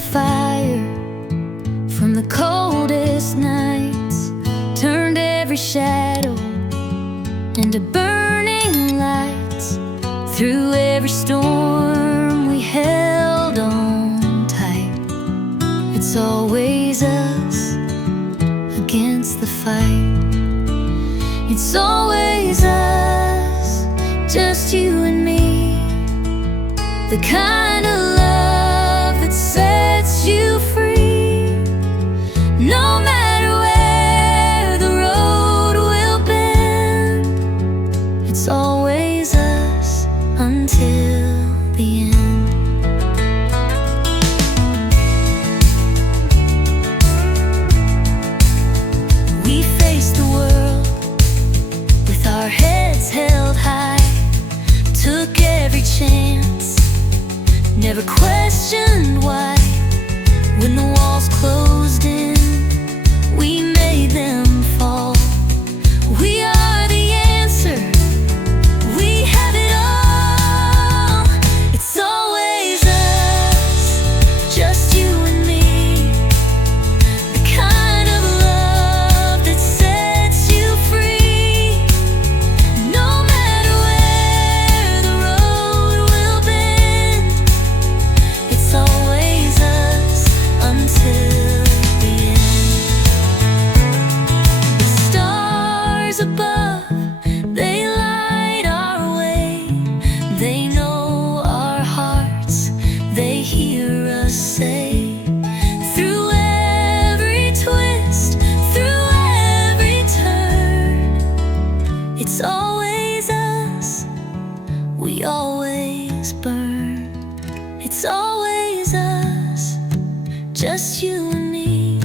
fire from the coldest nights, turned every shadow into burning lights. Through every storm we held on tight. It's always us against the fight. It's always us, just you and me. The kind of love that sets you free. No matter where the road will bend, it's always us until the end. We face the world with our heads held high, took every chance, never questioned why. When the walls closed in, we made them fall. We are the answer, we have it all. It's always us, just you and me. The kind of love that sets you free. No matter where the road will bend, it's always us until the end. The stars above, they light our way. They know our hearts, they hear us say. Through every twist, through every turn, it's always us, we always burn. It's always us, just you and me.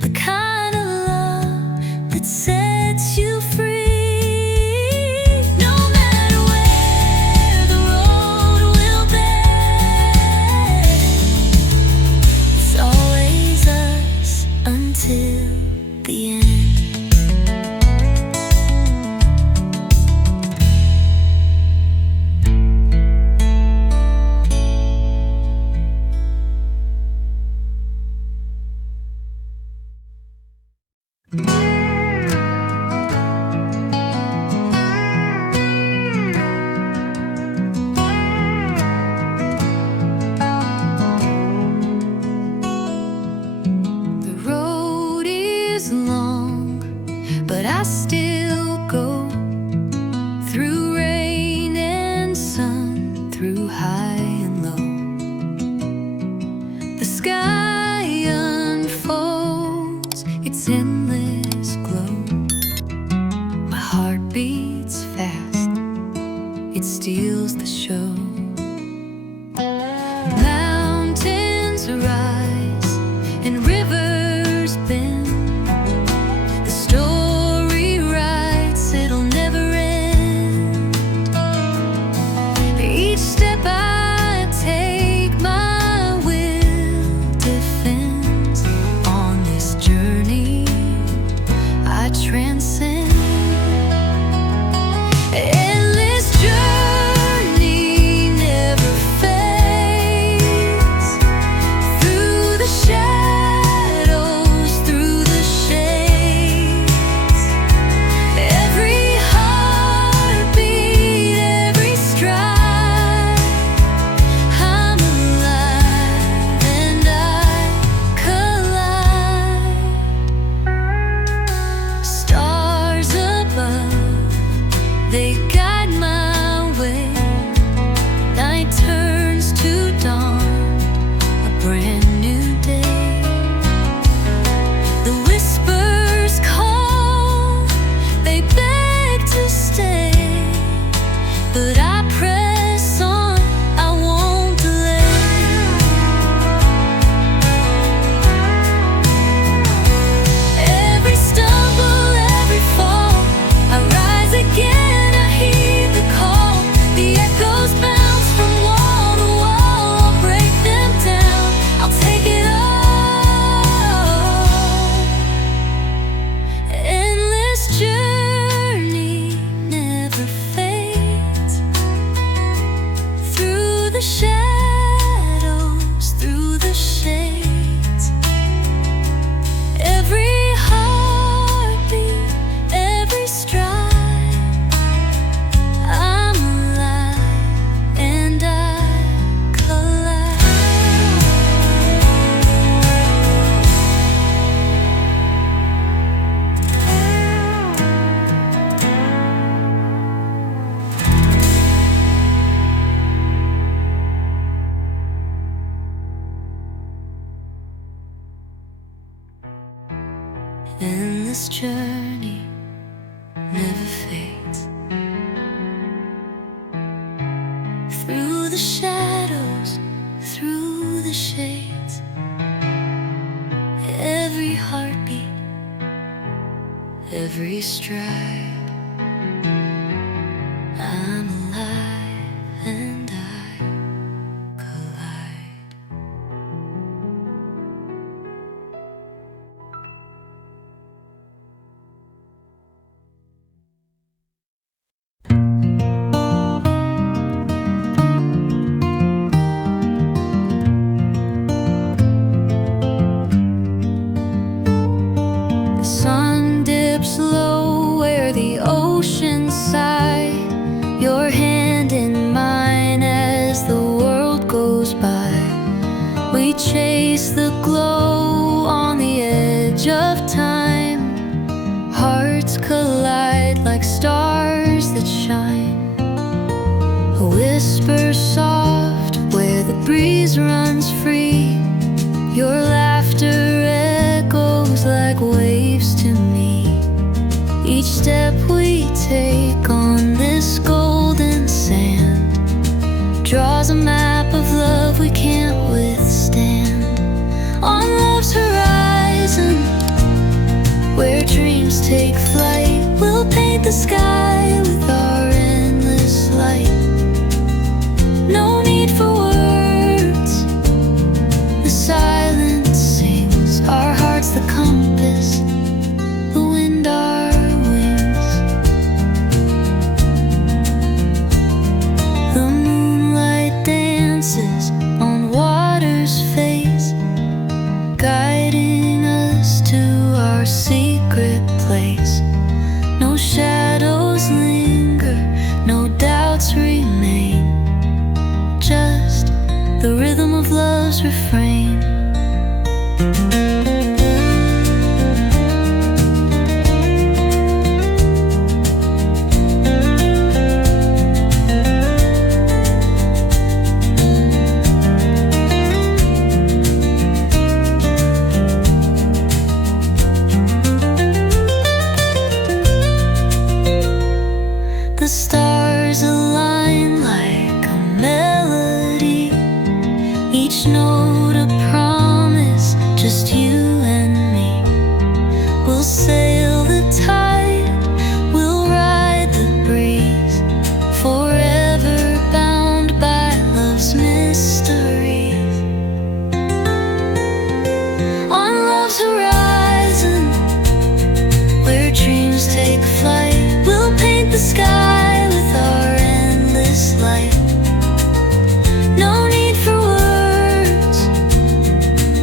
The kind of love that sets you free. No matter where the road will bend, it's always us until the end. The road is long, but I still go. Through rain and sun, through high and low. The sky unfolds its endless glow. My heart beats fast, it steals the show. Mountains rise and rivers bend. The story writes, it'll never end. Each step I take, my will defends. On this journey I transcend. Endless journey never fades. Through the shadows, through the shades. Every heartbeat, every stride, I'm alive and I collide. Stars above, they guide my way. Night turns to dawn, a brand new day. The whispers call, they beg to stay. But I press on, I won't delay. Every stumble, every fall, I rise again, I hear through the shadows, through the shades. Every heartbeat, every stride, I'm alive and I collide. The sun dips low where the ocean sigh, your hand in mine as the world goes by. We chase the glow on the edge of time. Hearts collide like stars that shine. A whisper soft where the breeze runs free. Your laughter echoes like waves to me. Each step we take on this golden sand draws a map of love we can't withstand. On love's horizon, where dreams take flight, we'll paint the sky with our endless light. No need for words, the silence sings, our heart's the compass, the wind our wings. The moonlight dances on water's face, guiding us to our secret place. No shadows linger, no doubts remain, just the rhythm of love's refrain. The stars align like a melody, each note a promise, just you and me. We'll sail the tide, we'll ride the breeze, forever bound by love's mysteries. On love's horizon, where dreams take flight, we'll paint the sky with our endless light. No need for words,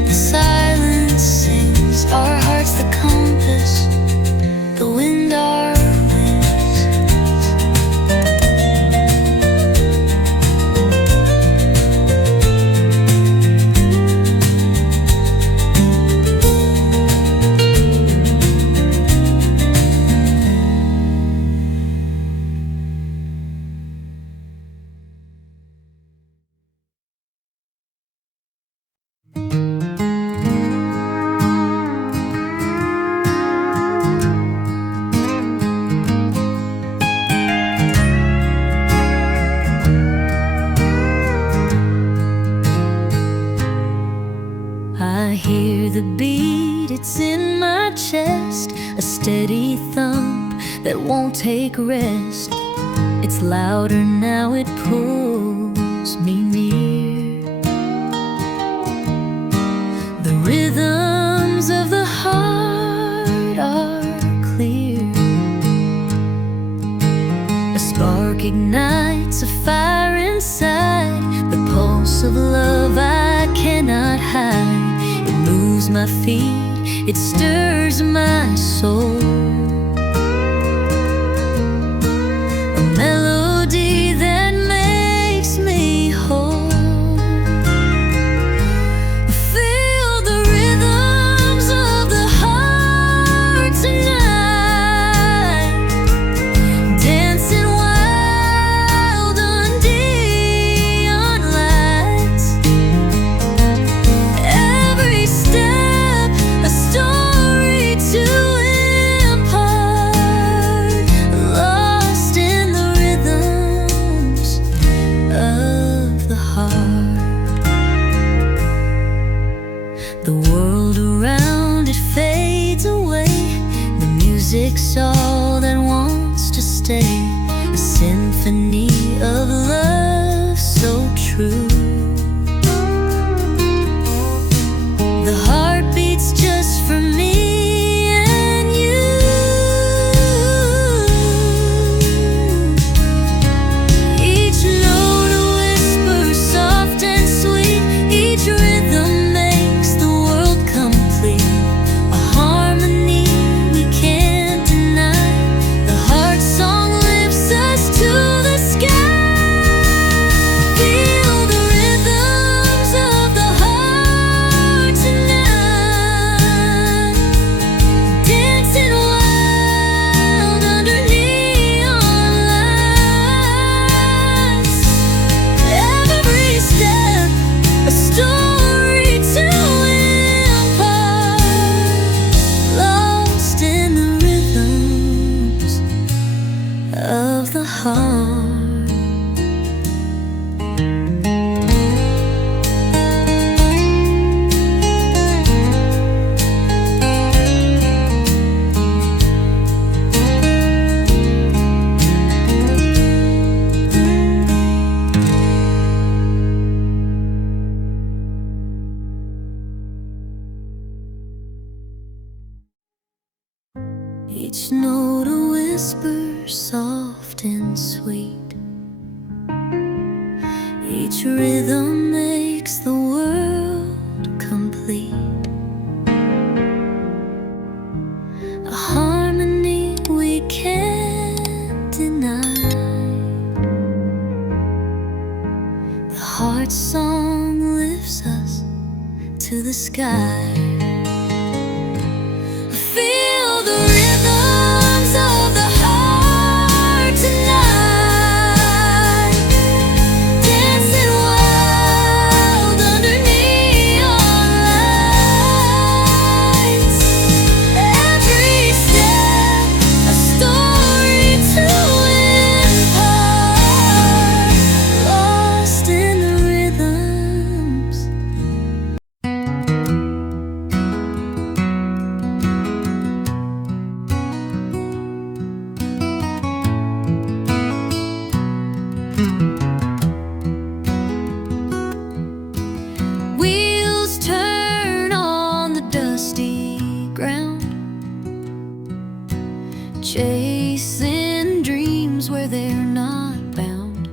the silence sings, our heart's the compass, the wind our wings. I hear the beat, it's in my chest, a steady thump that won't take rest. It's louder now, it pulls me near. The rhythms of the heart are clear. A spark ignites a fire inside, the pulse of love I cannot hide. It moves my feet, it stirs my soul. A melody that makes me whole. Feel the rhythms of the heart tonight, dancing wild on neon lights. Every step a story to impart. sweet. Each rhythm makes the world complete. A harmony we can't deny. The heart song lifts us to the sky. Feel the rhythms of the heart tonight, dancing wild under neon lights. Every step a story to impart, lost in the rhythms. Wheels turn on the dusty ground, chasing dreams where they're not bound.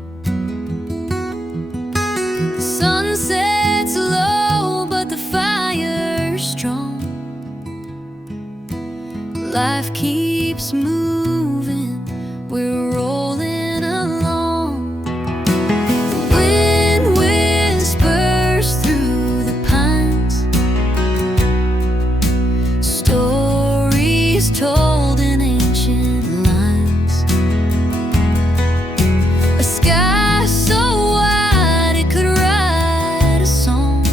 The sun sets low, but the fire's strong. Life keeps moving, we're rolling along. The wind whispers through the pines, stories told in ancient lines. A sky so wide it could write a song.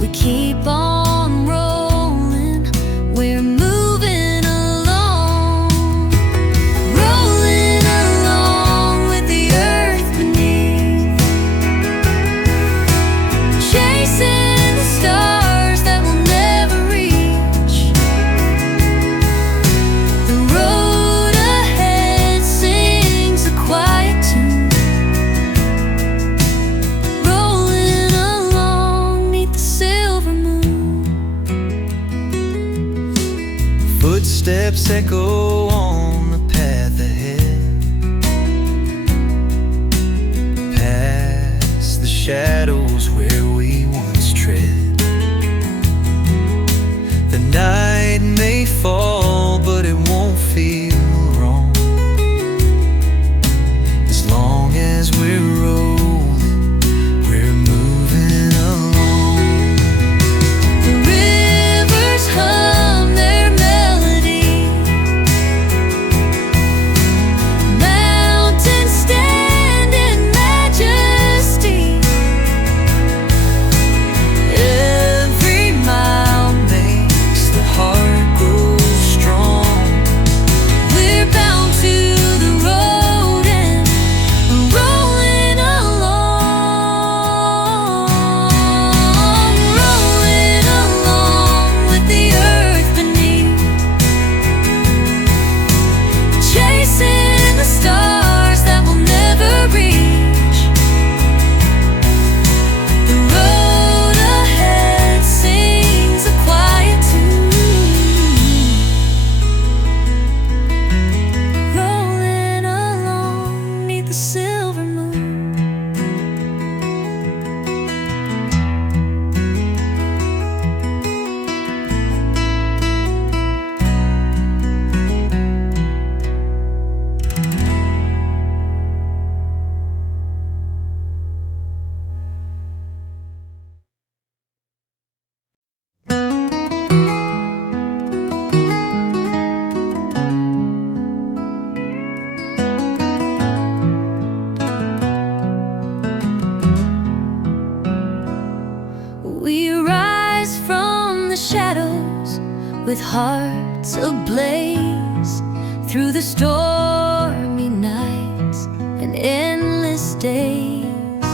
We keep on rolling, we're moving along. Rolling along with the earth beneath, chasing the stars that we'll never reach. The road ahead sings a quiet tune, rolling along 'neath the silver moon. Footsteps echo on the path ahead, past the shadows where we once tread. The night may fall, but it won't feel wrong, as long as we're rolling, we're moving along. The rivers hum their melody, mountains stand in majesty. Every mile makes the heart grow strong. We're bound to the road and rolling along, rolling along with the earth beneath, chasing the stars that we'll never reach. The road ahead sings a quiet tune, rolling along 'neath the silver moon. We rise from the shadows with hearts ablaze, through the stormy nights and endless days.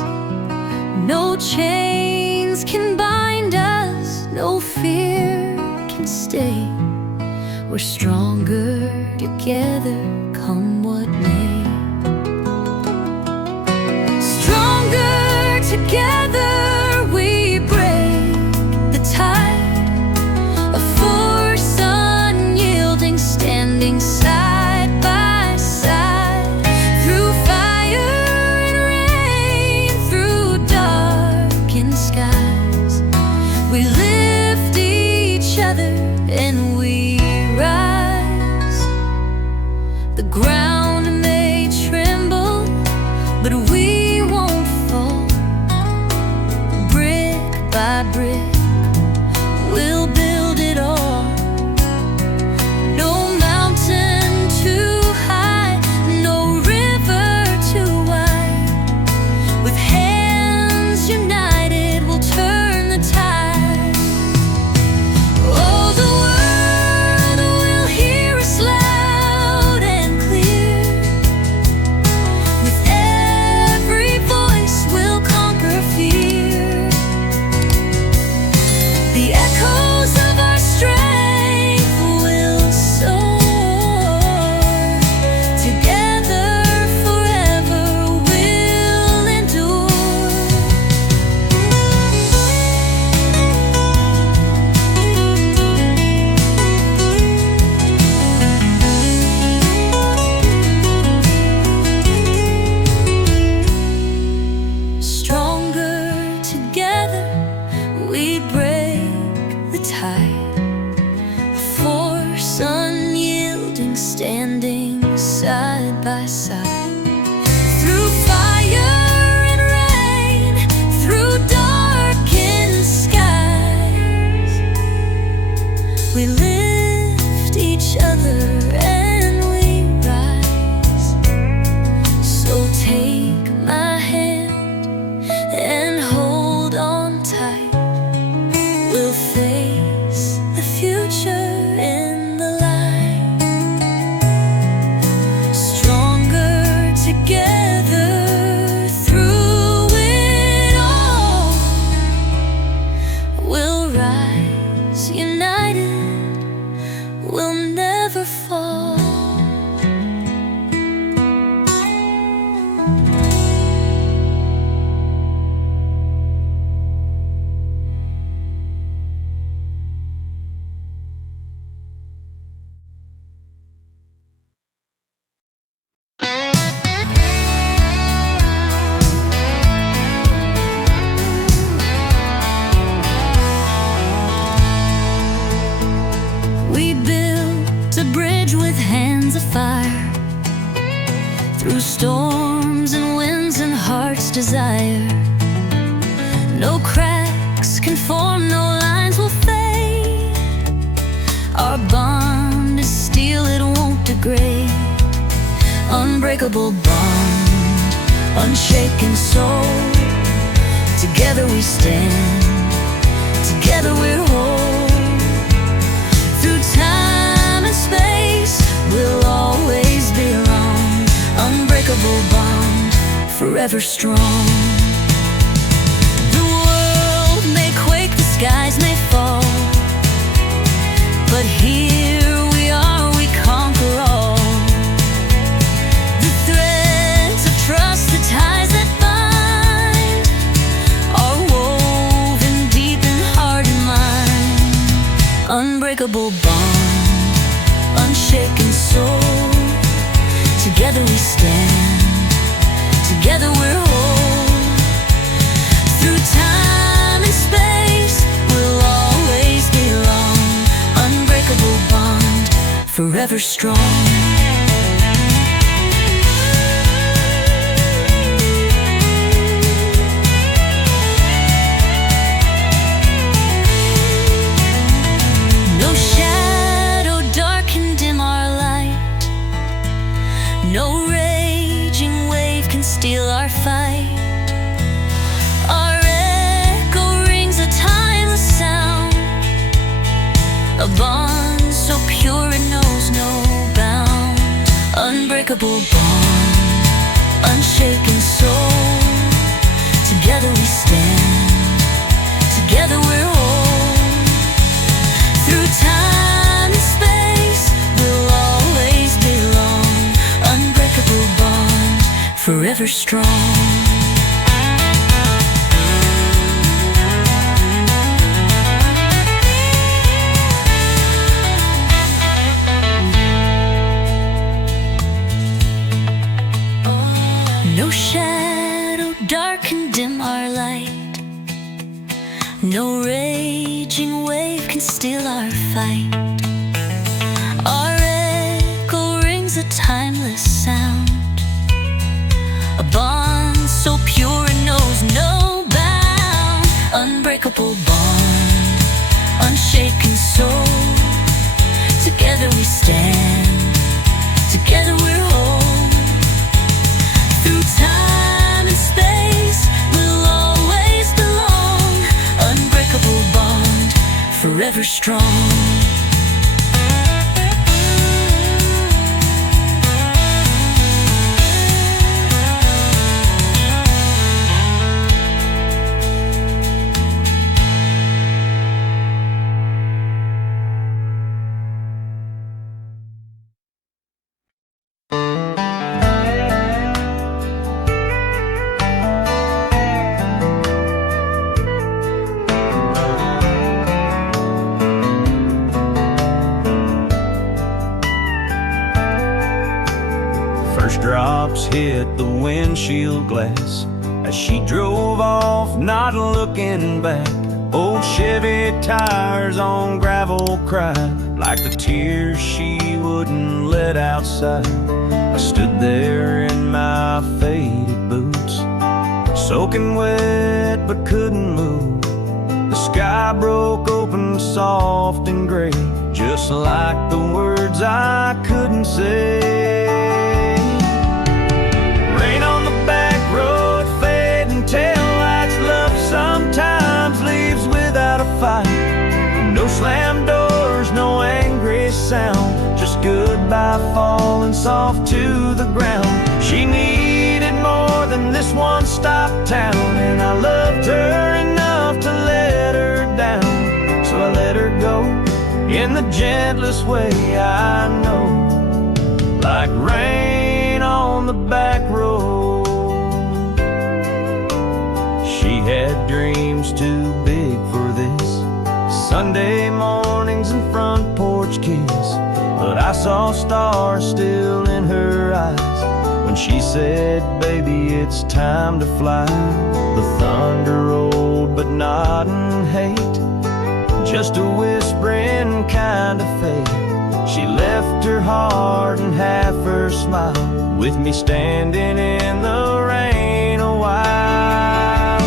No chains can bind us, no fear can stay. We're stronger together, come what may. Stronger together we break the tide, a force unyielding, standing side by side. through storms and winds and heart's desire. No cracks can form, no lines will fade. Our bond is steel, it won't degrade. Unbreakable bond, unshaken soul. Together we stand, together we're whole. Through time and space, we'll always belong. Unbreakable bond, forever strong. The world may quake, the skies may fall, but here we are, we conquer all. The threads of trust, the ties that bind, are woven deep in heart and mind. Unbreakable bond, unshaken soul. Together we stand, together we're whole. Through time and space, we'll always belong. Unbreakable bond, forever strong. No raging wave can steal our fight. Our echo rings a timeless sound, a bond so pure it knows no bound. Unbreakable bond, unshaken soul. Together we stand, together we're whole. Through time and space, we'll always belong. Unbreakable bond, forever strong. No shadow dark can dim our light. No raging wave can steal our fight. Our echo rings a timeless sound, a bond so pure it knows no bound. Unbreakable bond, unshaken soul. Together we stand, together we're whole. Through time and space, we'll always belong. Unbreakable bond, forever strong. Drops hit the windshield glass as she drove off, not looking back. Old Chevy tires on gravel cried like the tears she wouldn't let outside. I stood there in my faded boots, soaking wet but couldn't move. The sky broke open soft and gray, just like the words I couldn't say. Sometimes leaves without a fight. No slam doors, no angry sound, just goodbye falling soft to the ground. She needed more than this one-stop town, and I loved her enough to let her down. So I let her go in the gentlest way I know, like rain on the back road. She had dreams too big for this, Sunday mornings and front porch kiss. But I saw stars still in her eyes when she said, baby, it's time to fly. The thunder rolled, but not in hate, just a whispering kind of fate. She left her heart and half her smile with me standing in the rain a while.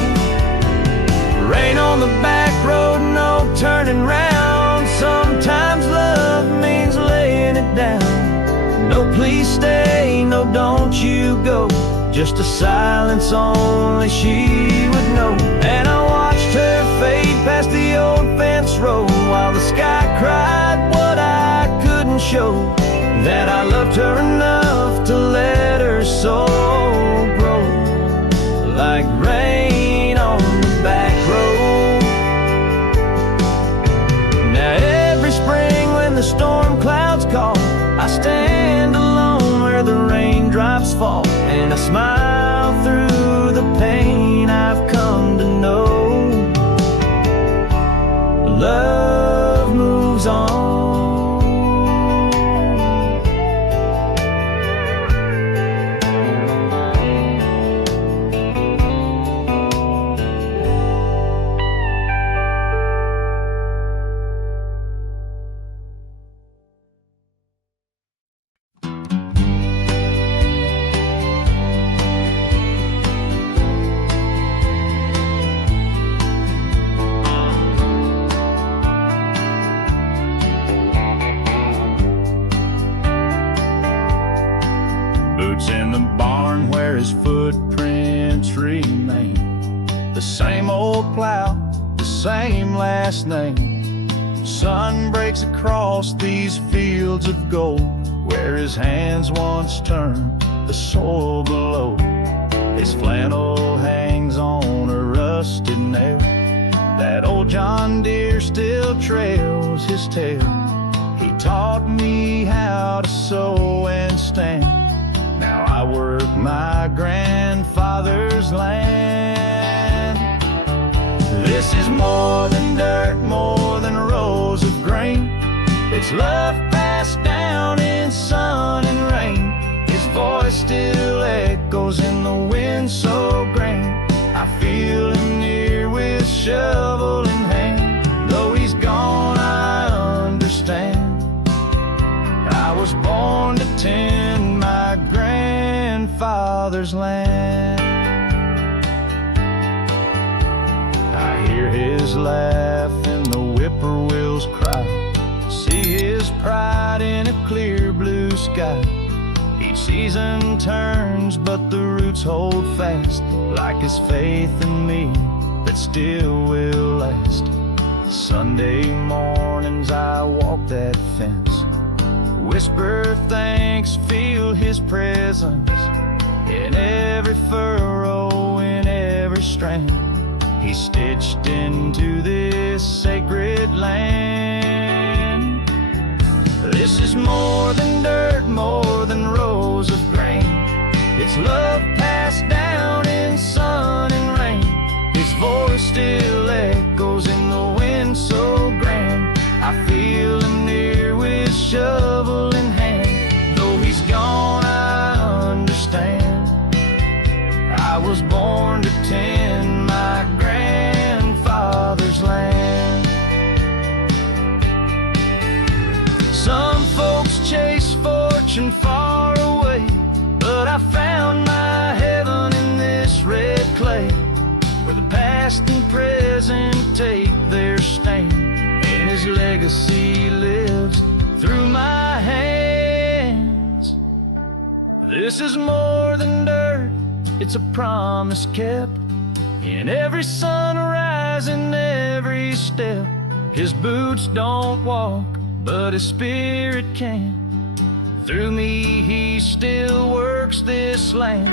Rain on the back road, no turning round. Sometimes love means laying it down. No please stay, no don't you go, just a silence only she would know. And I watched her fade past the old fence row while the sky cried what I couldn't show, that I loved her enough to let her soul grow like rain on the back road. Now every spring when the storm clouds call, I stand alone where the raindrops fall, and I smile through the pain I've come to know. Love moves on. Boots in the barn where his footprints remain, the same old plow, the same last name. Sun breaks across these fields of gold where his hands once turned the soil below. His flannel hangs on a rusted nail, that old John Deere still trails his tail. He taught me how to sow and stand. Now I work my grandfather's land. This is more than dirt, more than rows of grain. It's love passed down in sun and rain. His voice still echoes in the wind so grand. I feel him near with shovel in hand. Though he's gone, I understand. I was born to tend my grandfather's land. I hear his laugh and the whippoorwills cry, see his pride in a clear blue sky. Each season turns, but the roots hold fast, like his faith in me that still will last. Sunday mornings I walk that fence, whisper thanks, feel his presence in every furrow, in every strand. He's stitched into this sacred land. This is more than dirt, more than rows of grain. It's love passed down in sun and rain. His voice still echoes in the wind so grand. I feel him near with shovel in hand. Though he's gone, I understand. I was born to tend my grandfather's land. Some folks chase fortune far away, but I found my heaven in this red clay, where the past and present take their stand, and his legacy lives through my hands. This is more than dirt, it's a promise kept, in every sunrise and every step. His boots don't walk, but his spirit can. Through me he still works this land,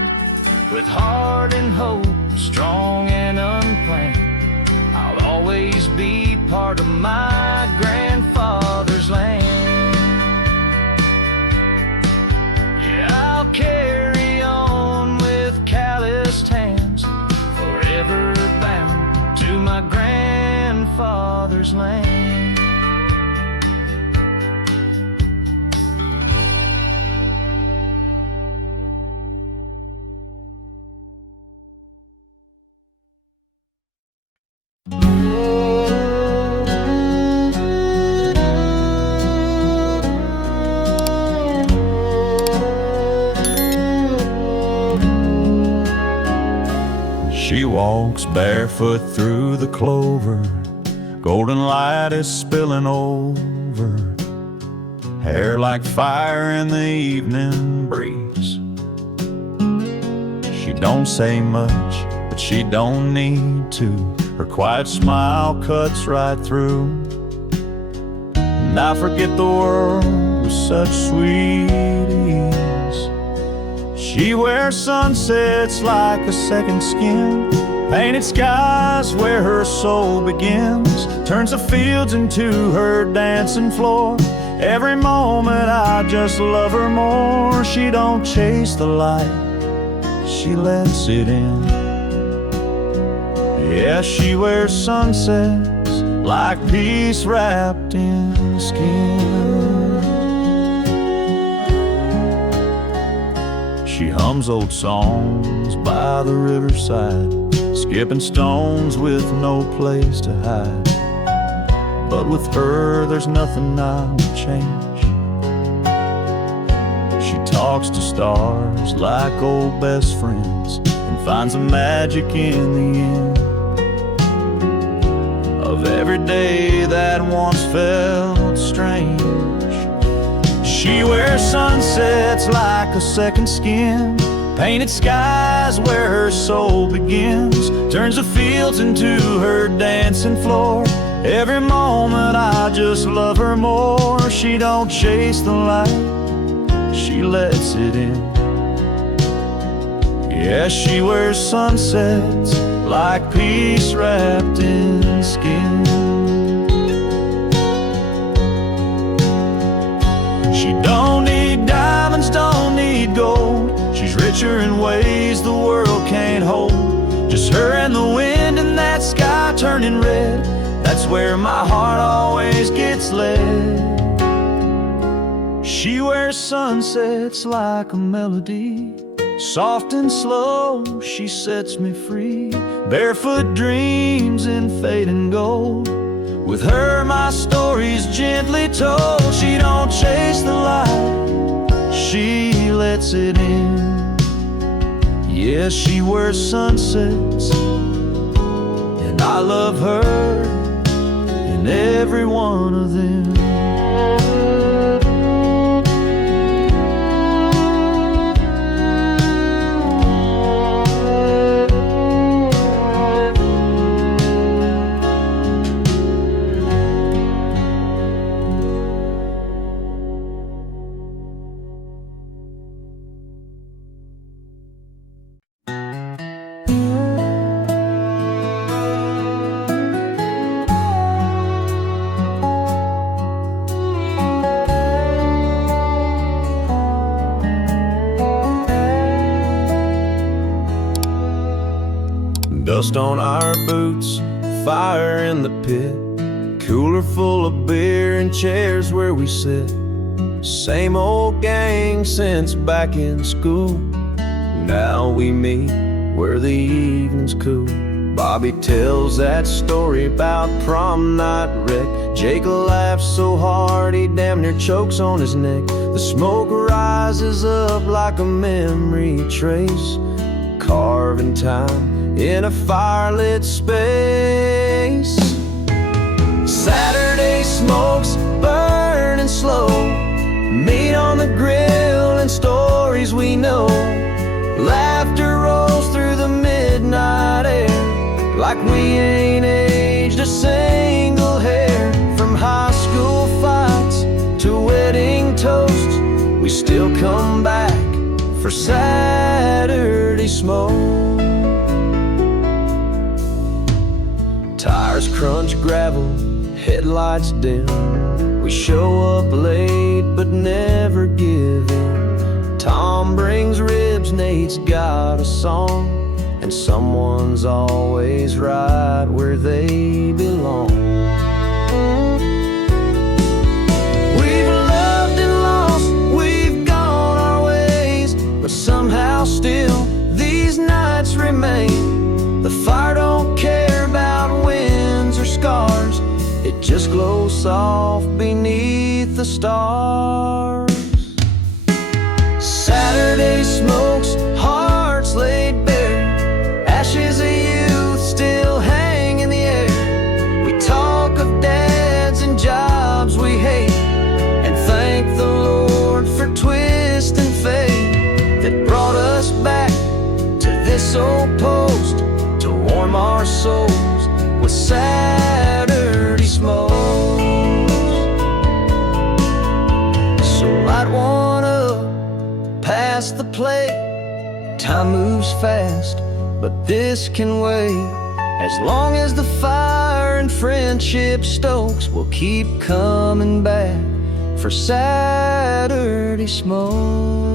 with heart and hope, strong and unplanned. I'll always be part of my grandfather's land. Yeah, I'll carry on with calloused hands, forever bound to my grandfather's land. She walks barefoot through the clover, golden light is spilling over, hair like fire in the evening breeze. She don't say much, but she don't need to. Her quiet smile cuts right through, and I forget the world with such sweet ease. She wears sunsets like a second skin, painted skies where her soul begins, turns the fields into her dancing floor. Every moment I just love her more. She don't chase the light, she lets it in. Yeah, she wears sunsets like peace wrapped in skin. She hums old songs by the riverside, skipping stones with no place to hide. But with her there's nothing I would change. She talks to stars like old best friends and finds the magic in the end of every day that once felt strange. She wears sunsets like a second skin, painted skies where her soul begins, turns the fields into her dancing floor. Every moment I just love her more. She don't chase the light, she lets it in. Yeah, she wears sunsets like peace wrapped in skin. She don't need diamonds, don't need gold. She's richer in ways the world can't hold. Just her and the wind and that sky turning red, that's where my heart always gets led. She wears sunsets like a melody, soft and slow, she sets me free. Barefoot dreams in fading gold, with her my story's gently told. She don't chase the light, she lets it in. Yeah, she wears sunsets, and I love her in every one of them. Dust on our boots, fire in the pit, cooler full of beer and chairs where we sit. Same old gang since back in school. Now we meet where the evening's cool. Bobby tells that story about prom night wreck. Jake laughs so hard he damn near chokes on his neck. The smoke rises up like a memory trace, carving time in a firelit space. Saturday smokes burning slow, meat on the grill and stories we know. Laughter rolls through the midnight air like we ain't aged a single hair. From high school fights to wedding toasts, we still come back for Saturday smoke. Tires crunch gravel, headlights dim. We show up late but never give in. Tom brings ribs, Nate's got a song, and someone's always right where they belong. We've loved and lost, we've gone our ways, but somehow still these nights remain. The fire don't care about wins or scars, it just glows soft beneath the stars. Saturday smokes, hearts laid bare, ashes a post to warm our souls with Saturday smokes. So light one up, pass the plate. Time moves fast, but this can wait. As long as the fire and friendship stokes, we'll keep coming back for Saturday smokes.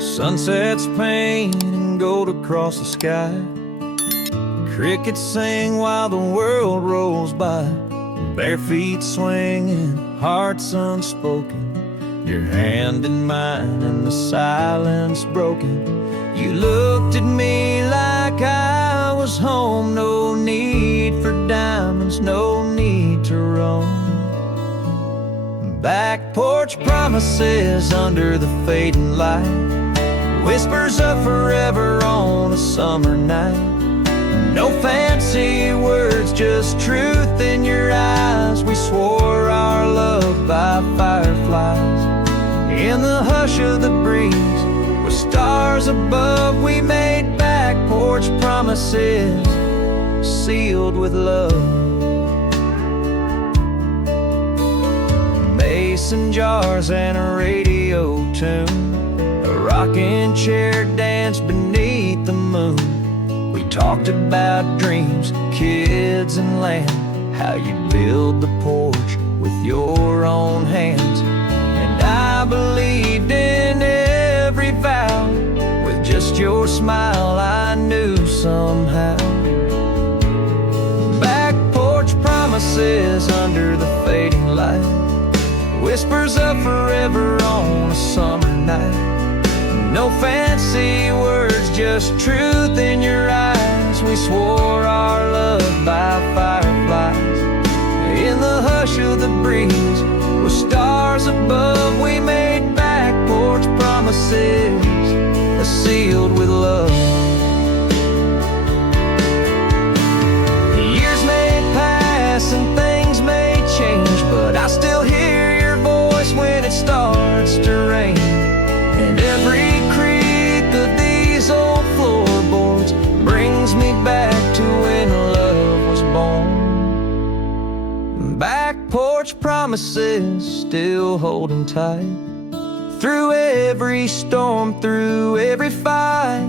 Sunsets painting gold across the sky. Crickets sing while the world rolls by. Bare feet swinging, hearts unspoken. Your hand in mine and the silence broken. You looked at me like I was home. No need for diamonds, no need to roam. Back porch promises under the fading light. Whispers of forever on a summer night. No fancy words, just truth in your eyes. We swore our love by fireflies. In the hush of the breeze, with stars above, we made back porch promises sealed with love. Mason jars and a radio tune. A rocking chair danced beneath the moon. We talked about dreams, kids and land. How you build the porch with your own hands. And I believed in every vow. With just your smile I knew somehow. Back porch promises under the fading light. Whispers of forever on a summer night. No fancy words, just truth in your eyes. We swore our love by fireflies. In the hush of the breeze, with stars above, we made back porch promises sealed with love. Years may pass and things may change, but I still hear your voice when it starts to rain. And every creak of these old floorboards brings me back to when love was born. Back porch promises still holding tight. Through every storm, through every fight.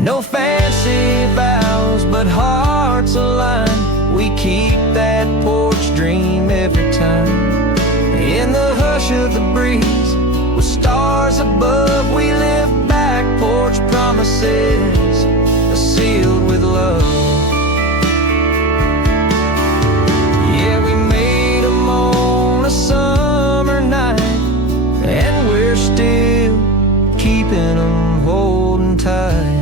No fancy vows, but hearts aligned. We keep that porch dream every time. In the hush of the breeze, with stars above, we live back porch promises sealed with love. Yeah, we made them on a summer night, and we're still keeping them holding tight.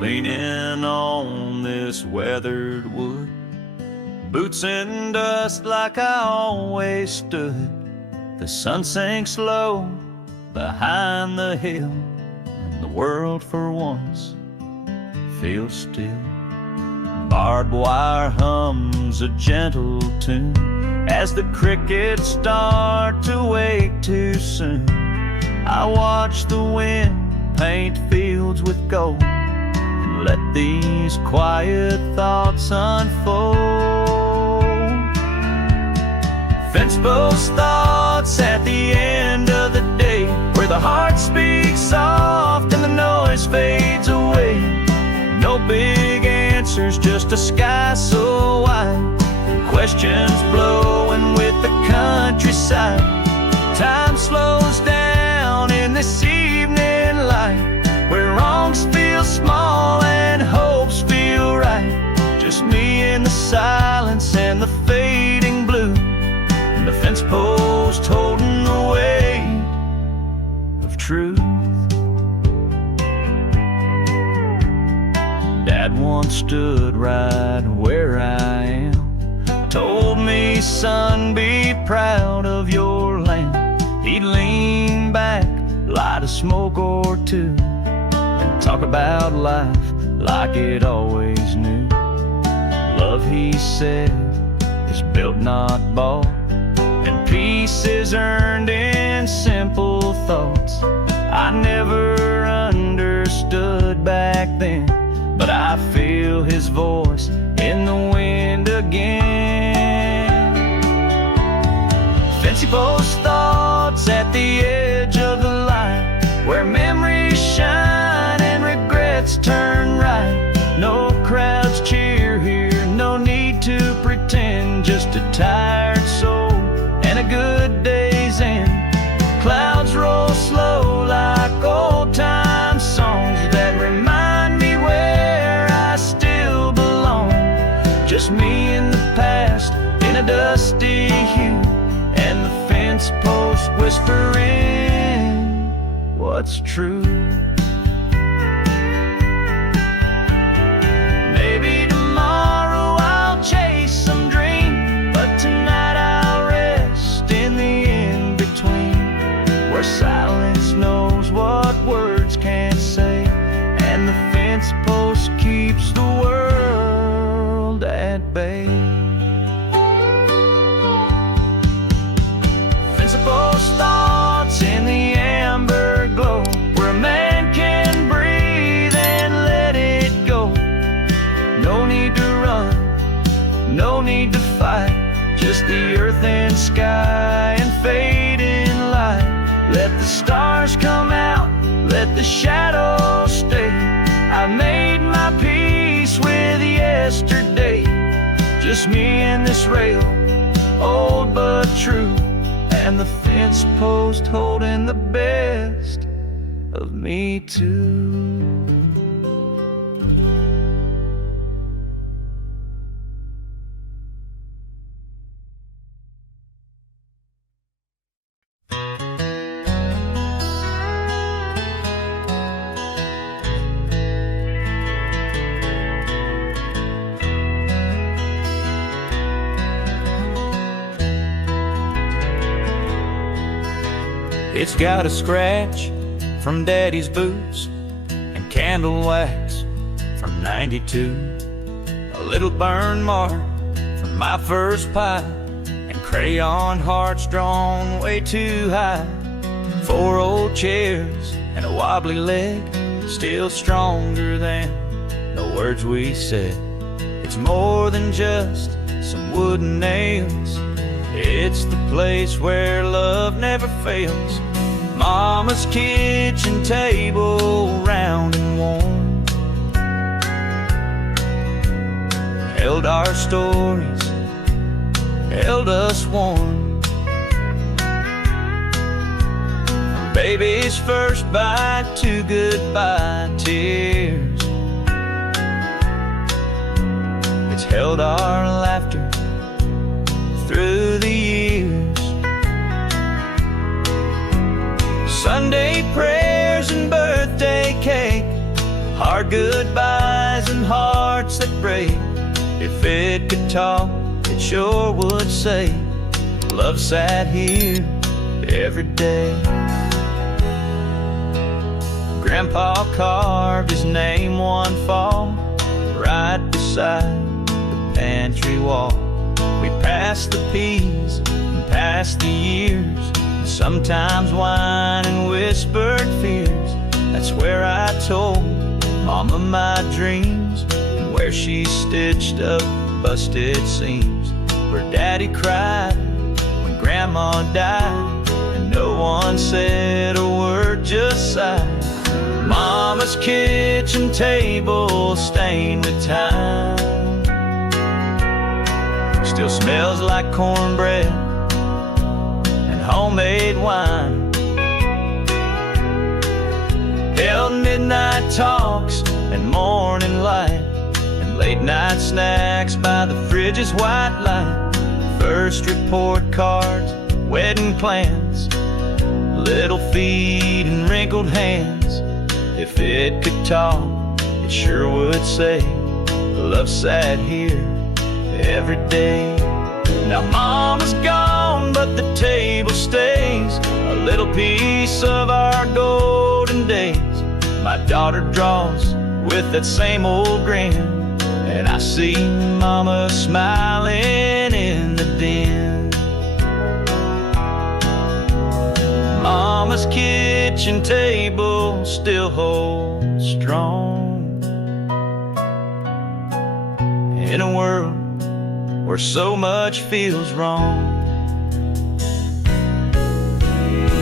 Leaning on this weathered wood, boots in dust like I always stood. The sun sinks low behind the hill, and the world for once feels still. Barbed wire hums a gentle tune as the crickets start to wake too soon. I watch the wind paint fields with gold, and let these quiet thoughts unfold. Fencepost thoughts at the end of the day, where the heart speaks soft and the noise fades away. No big answers, just a sky so wide, questions blowing with the countryside. Time slows down in this evening light. truth. Dad once stood right where I am, told me, son, be proud of your land. He'd lean back, light a smoke or two, and talk about life like it always knew. Love, he said, is built not bought, and peace is earned in simple thoughts. I never understood back then, but I feel his voice in the wind again. Fencepost thoughts at the edge of the light, where memories shine and regrets turn right. No crowds cheer here, no need to pretend, just a tired soul and a good day's end. Clouds roll slow like old-time songs that remind me where I still belong. Just me in the past in a dusty hue, and the fence post whispering what's true. Maybe tomorrow I'll chase some dream, but tonight I'll rest in the in-between, where silence knows what words can't say, and the fence post keeps the world at bay. Fencepost thoughts in the amber glow, where a man can breathe and let it go. No need to run, no need to fight, just the earth and sky and fading light. Let the stars come out, let the shadows stay. I made my peace with yesterday, just me and this rail, old but true, and the fence post holding the best of me too. It's got a scratch from Daddy's boots and candle wax from '92, a little burn mark from my first pipe, and crayon hearts drawn way too high. 4 old chairs and a wobbly leg, still stronger than the words we said. It's more than just some wooden nails, it's the place where love never fails. Mama's kitchen table, round and warm, held our stories, held us warm. From baby's first bite to goodbye tears, it's held our laughter through the years. Sunday prayers and birthday cake, hard goodbyes and hearts that break. If it could talk, it sure would say, love sat here every day. Grandpa carved his name one fall, right beside the pantry wall. We passed the peas and passed the years, sometimes whine and whispered fears. That's where I told Mama my dreams, and where she stitched up busted seams, where Daddy cried when Grandma died, and no one said a word, just sighed. Mama's kitchen table stained with time, still smells like cornbread and homemade wine. Held midnight talks and morning light, and late night snacks by the fridge's white light. First report cards, wedding plans, little feet and wrinkled hands. If it could talk, it sure would say, love sat here every day. Now Mama's gone, but the table stays, a little piece of our golden days. My daughter draws with that same old grin, and I see Mama smiling in the den. Mama's kitchen table still holds strong in a world where so much feels wrong.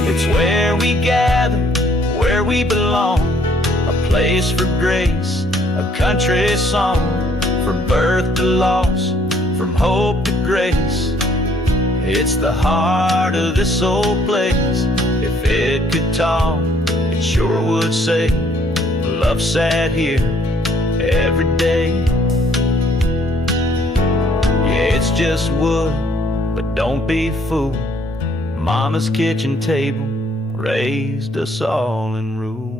It's where we gather, where we belong, a place for grace, a country song, from birth to loss, from hope to grace. It's the heart of this old place. If it could talk, it sure would say, love sat here every day. Yeah, it's just wood, but don't be fooled. Mama's kitchen table raised us all and ruled.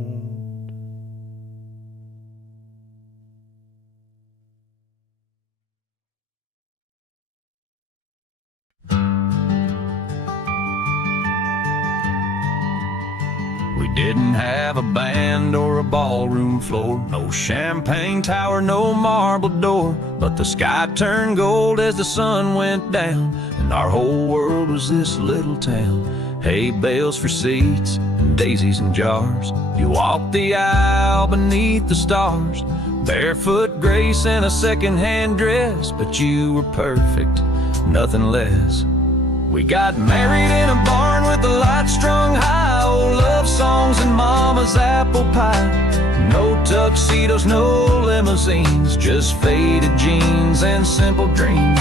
We didn't have a band or a ballroom floor, no champagne tower, no marble door, but the sky turned gold as the sun went down, and our whole world was this little town. Hay bales for seats, and daisies in jars. You walked the aisle beneath the stars, barefoot grace and a second-hand dress, but you were perfect, nothing less. We got married in a barn with the lights strung high, old love songs and Mama's apple pie. No tuxedos, no limousines, just faded jeans and simple dreams.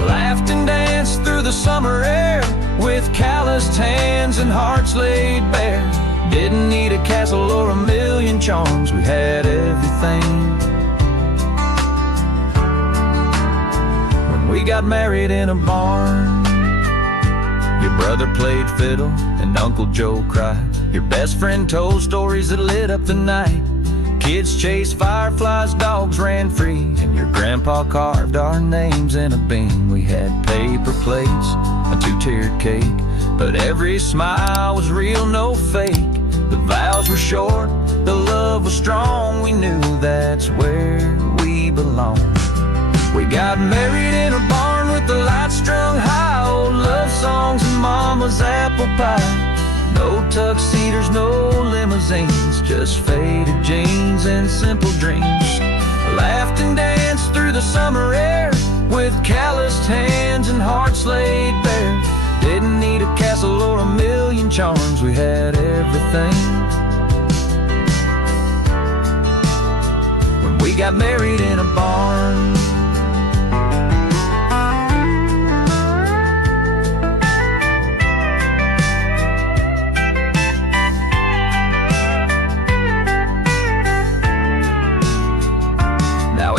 Laughed and danced through the summer air with calloused hands and hearts laid bare. Didn't need a castle or a million charms, we had everything. When we got married in a barn, your brother played fiddle and Uncle Joe cried. Your best friend told stories that lit up the night. Kids chased fireflies, dogs ran free, and your grandpa carved our names in a bean. We had paper plates, a two-tiered cake, but every smile was real, no fake. The vows were short, the love was strong. We knew that's where we belong. We got married in a barn with the lights strung high, old love songs and Mama's apple pie. No tuxedos, no limousines, just faded jeans and simple dreams. Laughed and danced through the summer air with calloused hands and hearts laid bare. Didn't need a castle or a million charms, we had everything. When we got married in a barn.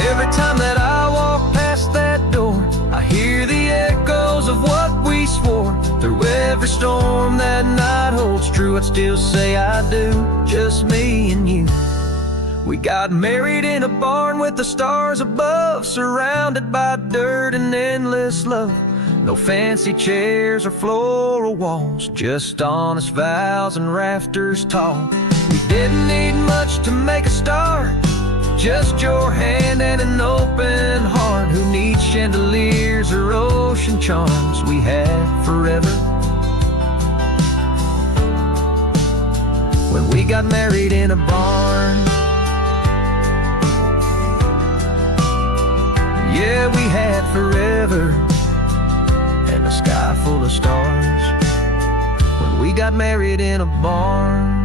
Every time that I walk past that door, I hear the echoes of what we swore. Through every storm that night holds true, I'd still say I do, just me and you. We got married in a barn with the stars above, surrounded by dirt and endless love. No fancy chairs or floral walls, just honest vows and rafters tall. We didn't need much to make a start, just your hand and an open heart. Who needs chandeliers or ocean charms? We had forever. When we got married in a barn, yeah, we had forever and a sky full of stars. When we got married in a barn.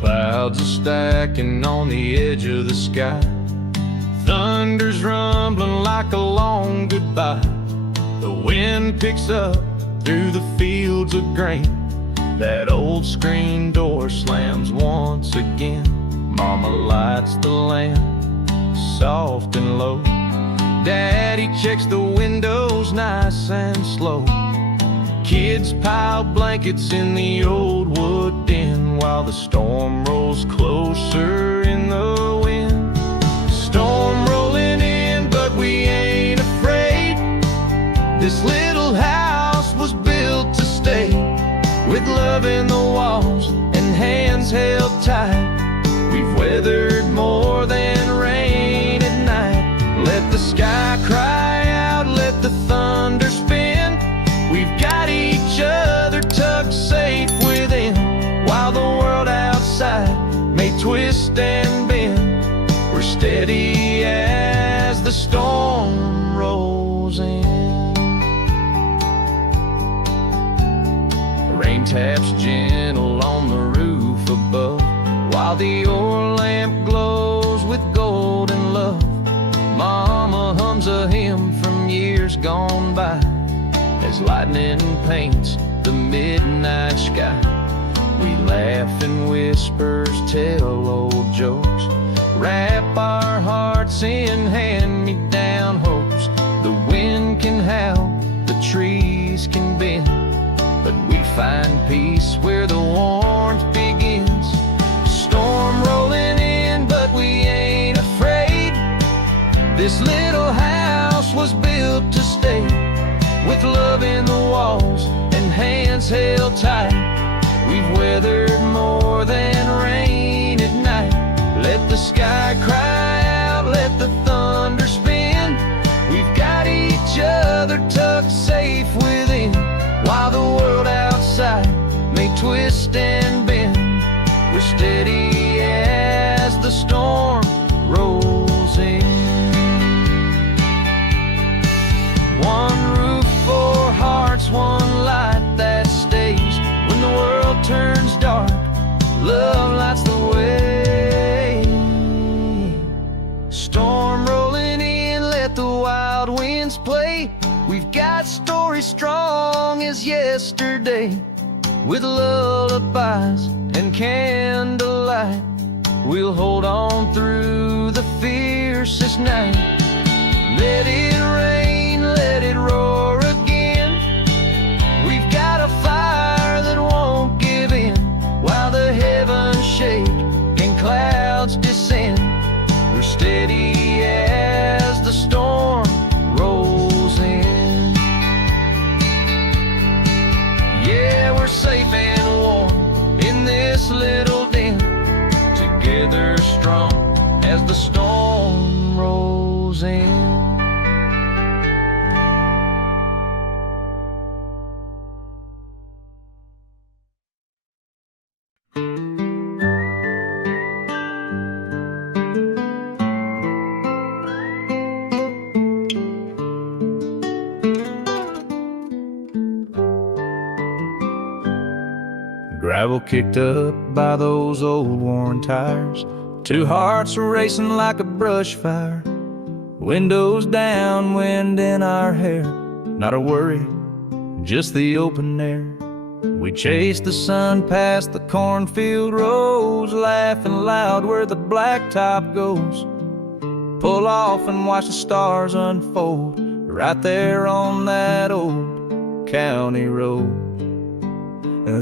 Clouds of stars cracking on the edge of the sky. Thunder's rumbling like a long goodbye. The wind picks up through the fields of grain. That old screen door slams once again. Mama lights the lamp, soft and low. Daddy checks the windows nice and slow. Kids pile blankets in the old wood den while the storm rolls closer in the wind. Storm rolling in, but we ain't afraid. This little house was built to stay, with love in the walls and hands held tight. We've weathered more than rain at night. Let the sky cry out, let the thunder spin. We've got each other tucked safe within, while the world outside may twist and bend. We're steady as the storm rolls in. Rain taps gentle on the roof above, while the oil lamp glows with golden love. Mama hums a hymn from years gone by, as lightning paints the midnight sky. We laugh in whispers, tell old jokes, wrap our hearts in hand-me-down hopes. The wind can howl, the trees can bend, but we find peace where the warmth begins. Storm rolling in, but we ain't afraid. This little house was built to stay, with love in the walls and hands held tight. We've weathered more than rain at night. Let the sky cry out, let the thunder spin. We've got each other tucked safe within, while the world outside may twist and bend. We're steady as the storm rolls in. One roof, four hearts, one light that stays. When the world turns dark, love lights the way. Storm rolling in, let the wild winds play. We've got stories strong as yesterday, with lullabies and candlelight. We'll hold on through the fiercest night. Let it rain, let it roar again. We've got a fire that won't give in, while the heavens shake and clouds descend. We're steady as the storm rolls in. Yeah, we're safe and warm in this little den, together strong as the storm rolls in. Gravel kicked up by those old worn tires. Two hearts were racing like a brush fire. Windows down, wind in our hair. Not a worry, just the open air. We chased the sun past the cornfield rows, laughing loud where the blacktop goes. Pull off and watch the stars unfold, right there on that old county road.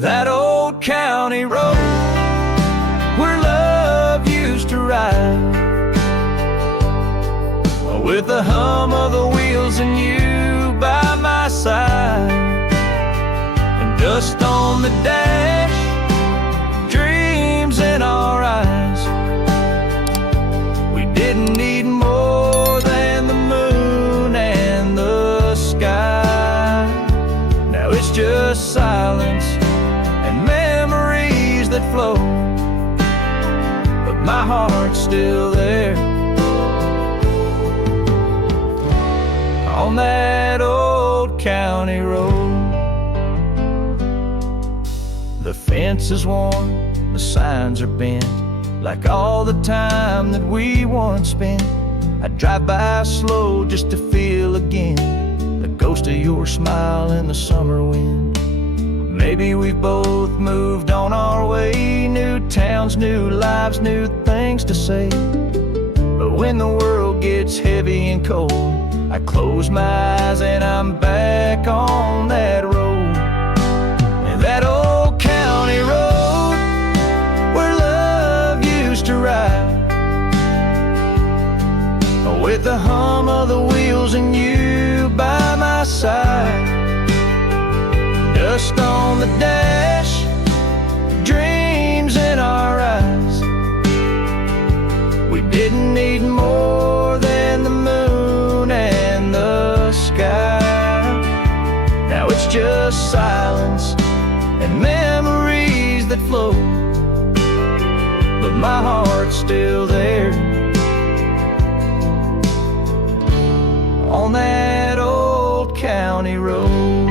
That old county road where love used to ride, with the hum of the wheels and you by my side, and dust on the dash, dreams in our eyes. We didn't need more than the moon and the sky. Now it's just silence and memories that flow, but my heart's still there on that old county road. The fence is worn, the signs are bent, like all the time that we once spent. I'd drive by slow just to feel again the ghost of your smile in the summer wind. Maybe we've both moved on our way, new towns, new lives, new things to say. But when the world gets heavy and cold, I close my eyes and I'm back on that road. And that old county road where love used to ride, with the hum of the wheels and you by my side. Dust on the dash, dreams in our eyes. We didn't need more than the moon and the sky. Now it's just silence and memories that flow, but my heart's still there on that old county road.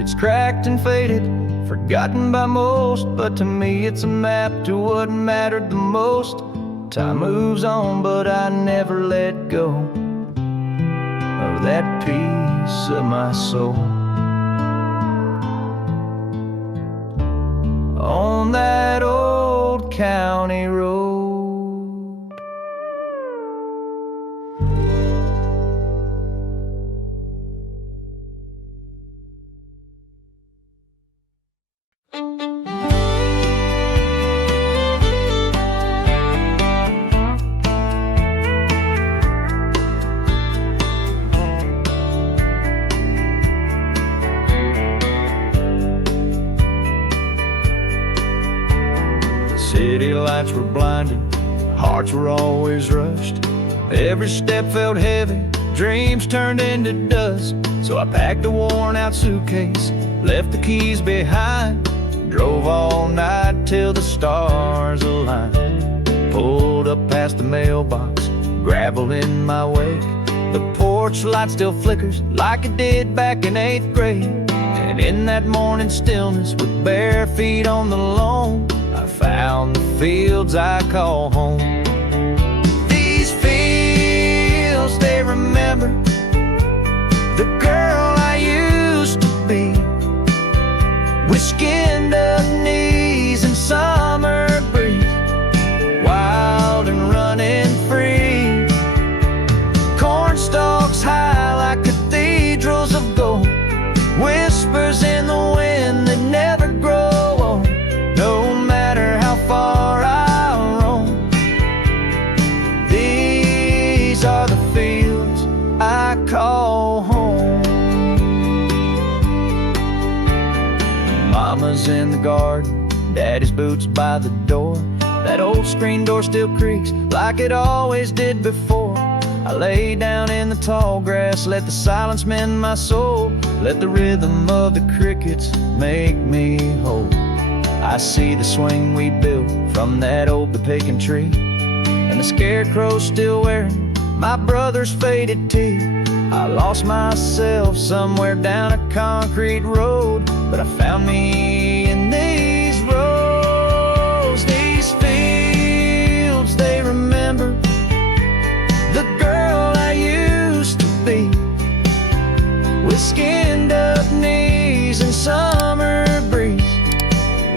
It's cracked and faded, forgotten by most, but to me it's a map to what mattered the most. Time moves on, but I never let go of that piece of my soul. On that old county road. City lights were blinding, hearts were always rushed. Every step felt heavy, dreams turned into dust. So I packed a worn out suitcase, left the keys behind, drove all night till the stars aligned. Pulled up past the mailbox, gravel in my wake. The porch light still flickers like it did back in 8th grade. And in that morning stillness, with bare feet on the lawn, I found the fields I call home. These fields, they remember the girl I used to be, with skinned up knees and summer breeze, wild and running free. Corn stalks high like cathedrals of gold, whispers in the wind that never grow old. No matter how far I roam, these are the fields I call home. Mama's in the garden, Daddy's boots by the door. That old screen door still creaks like it always did before. I lay down in the tall grass, let the silence mend my soul, let the rhythm of the crickets make me whole. I see the swing we built from that old pecan tree, and the scarecrow still wearing my brother's faded tee. I lost myself somewhere down a concrete road, but I found me in these rows. These fields, they remember the girl I used to be, with skinned up knees and summer breeze,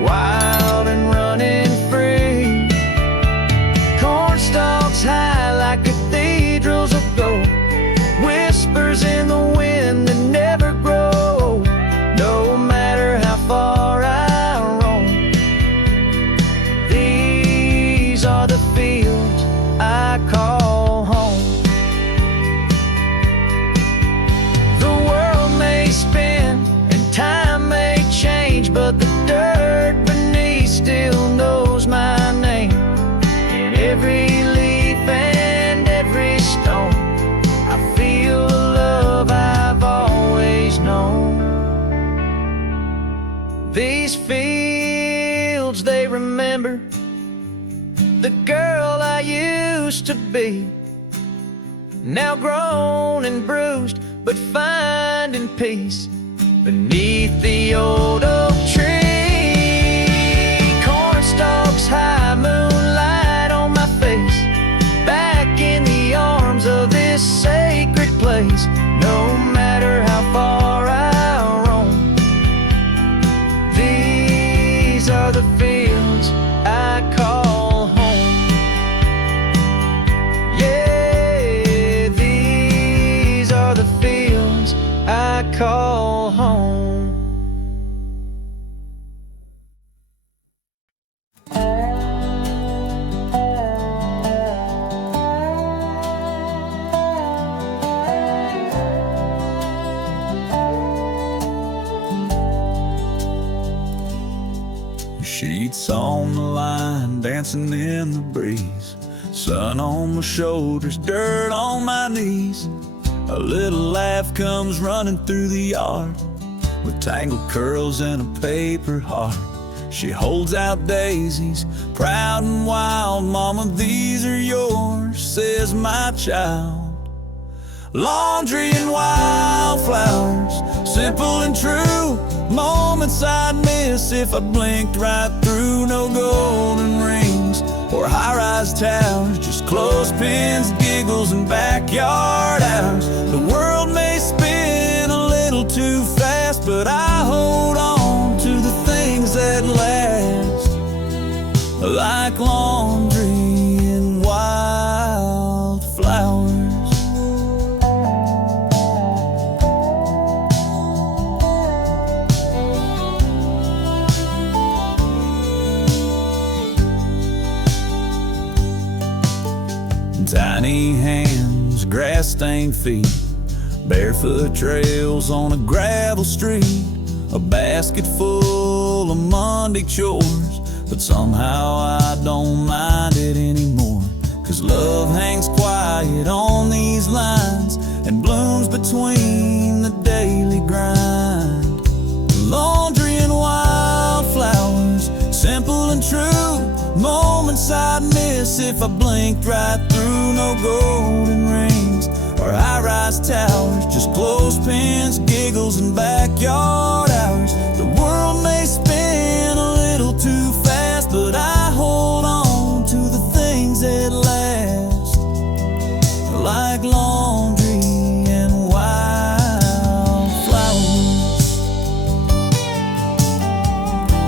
wild and running free. Corn stalks high like cathedrals of gold, whispers in the wind that never grow old. No matter how far I roam, these are the fields I call home. The world may spin and time may change, but the dirt beneath still knows my name. In every leaf and every stone, I feel the love I've always known. These fields, they remember the girl I used to be, now grown and bruised, but finding peace beneath the old oak tree. Corn stalks dancing in the breeze. Sun on my shoulders, dirt on my knees. A little laugh comes running through the yard, with tangled curls and a paper heart. She holds out daisies, proud and wild. Mama, these are yours, says my child. Laundry and wildflowers, simple and true. Moments I'd miss if I blinked right through. No golden rings or high-rise towers, just clothespins, giggles, and backyard hours. The world may spin a little too fast, but I hold on to the things that last, like laundry and wildflowers. Tiny hands, grass-stained feet, barefoot trails on a gravel street. A basket full of Monday chores, but somehow I don't mind it anymore. 'Cause love hangs quiet on these lines and blooms between the daily grind. Laundry and wildflowers, simple and true. Moments I'd miss if I blinked right through. No golden rings or high-rise towers, just clothespins, giggles, and backyard hours. The world may spin a little too fast, but I hold on to the things that last, like laundry and wildflowers.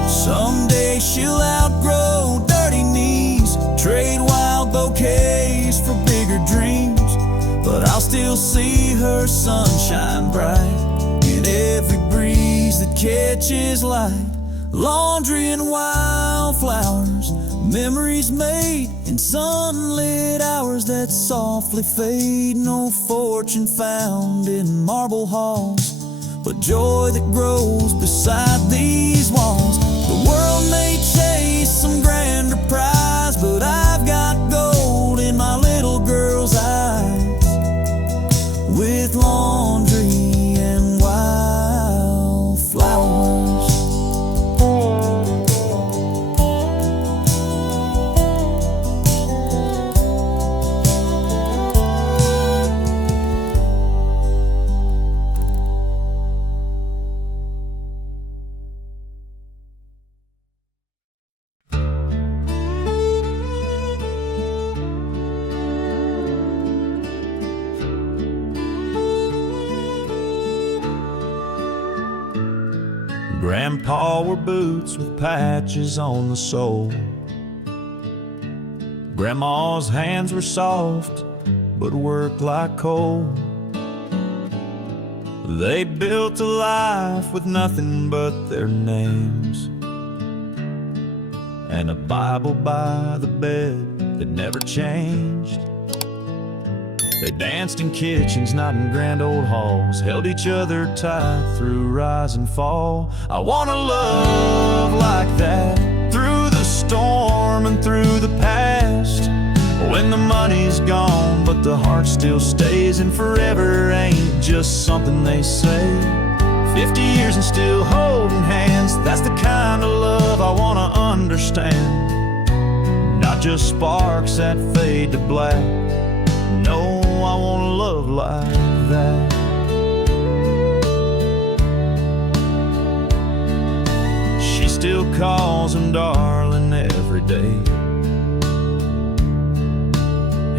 Someday she'll outgrow dirty knees, trade wild bouquets for bigger dreams, but I'll still see her sunshine bright in every breeze that catches light. Laundry and wildflowers, memories made in sunlit hours that softly fade. No fortune found in marble halls, but joy that grows beside these walls. The world may chase some grander prize, but I've got gold in my little girl's eyes, with laundry and wildflowers. Grandpa wore boots with patches on the sole. Grandma's hands were soft, but worked like coal. They built a life with nothing but their names, and a Bible by the bed that never changed. They danced in kitchens, not in grand old halls, held each other tight through rise and fall. I wanna love like that, through the storm and through the past. When the money's gone, but the heart still stays, and forever ain't just something they say. 50 years and still holding hands, that's the kind of love I wanna understand. Not just sparks that fade to black. No, I wanna love like that. She still calls him darling every day.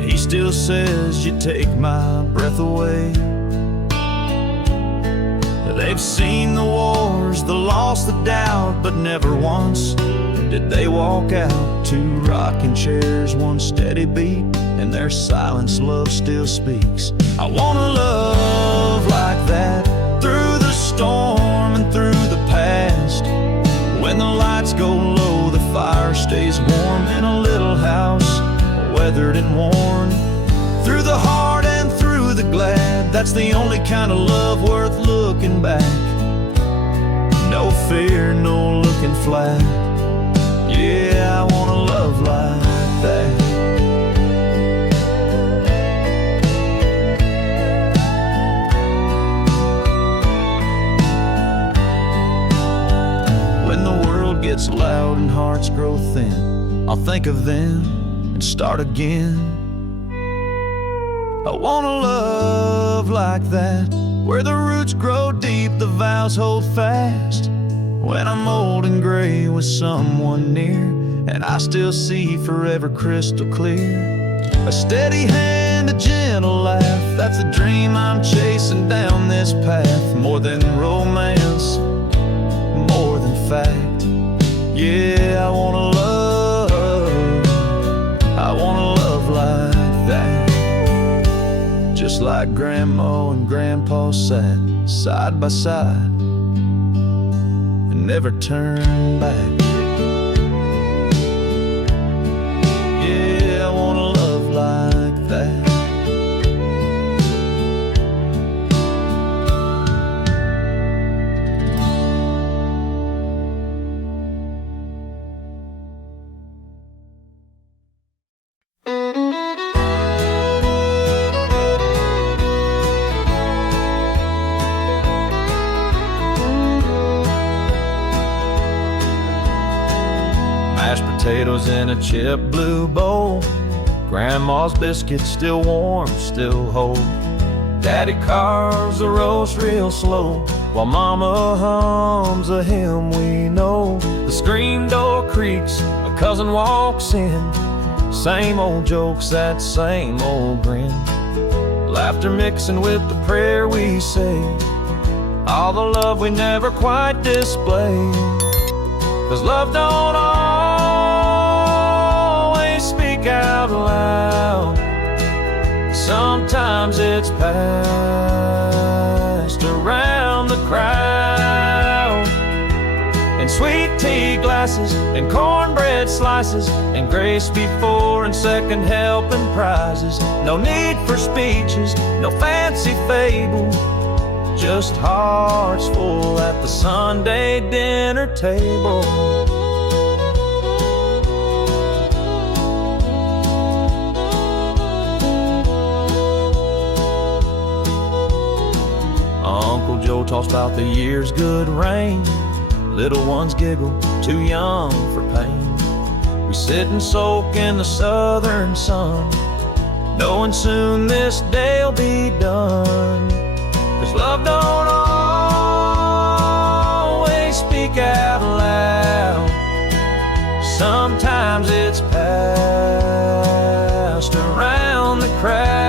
He still says you take my breath away. They've seen the wars, the loss, the doubt, but never once did they walk out. Two rocking chairs, one steady beat, in their silence love still speaks. I wanna love like that, through the storm and through the past. When the lights go low, the fire stays warm in a little house, weathered and worn. Through the hard and through the glad, that's the only kind of love worth looking back. No fear, no looking flat. Yeah, I wanna love like I'll think of them and start again. I want a love like that, where the roots grow deep, the vows hold fast. When I'm old and gray with someone near, and I still see forever crystal clear. A steady hand, a gentle laugh, that's the dream I'm chasing down this path. More than romance, more than fact. Yeah, I want a love like that. Just like Grandma and Grandpa sat side by side and never turned back. Yeah, I want a love like that. Mashed potatoes in a chip blue bowl, Grandma's biscuits still warm, still whole. Daddy carves the roast real slow, while Mama hums a hymn we know. The screen door creaks, a cousin walks in, same old jokes, that same old grin. Laughter mixing with the prayer we say, all the love we never quite display. 'Cause love don't always speak out loud, sometimes it's passed around the crowd. In sweet tea glasses and cornbread slices, and grace before and second helping prizes. No need for speeches, no fancy fable, just hearts full at the Sunday dinner table. Uncle Joe talks about the year's good rain, little ones giggle, too young for pain. We sit and soak in the southern sun, knowing soon this day'll be done. 'Cause love don't always speak out loud, sometimes it's passed around the crowd.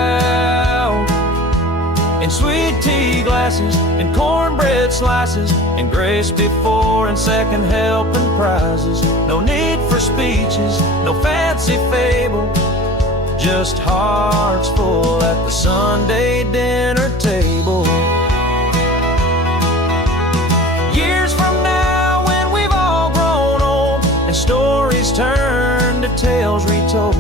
In sweet tea glasses and cornbread slices, and grace before and second helping prizes. No need for speeches, no fancy fable, just hearts full at the Sunday dinner table. Years from now, when we've all grown old and stories turn to tales retold,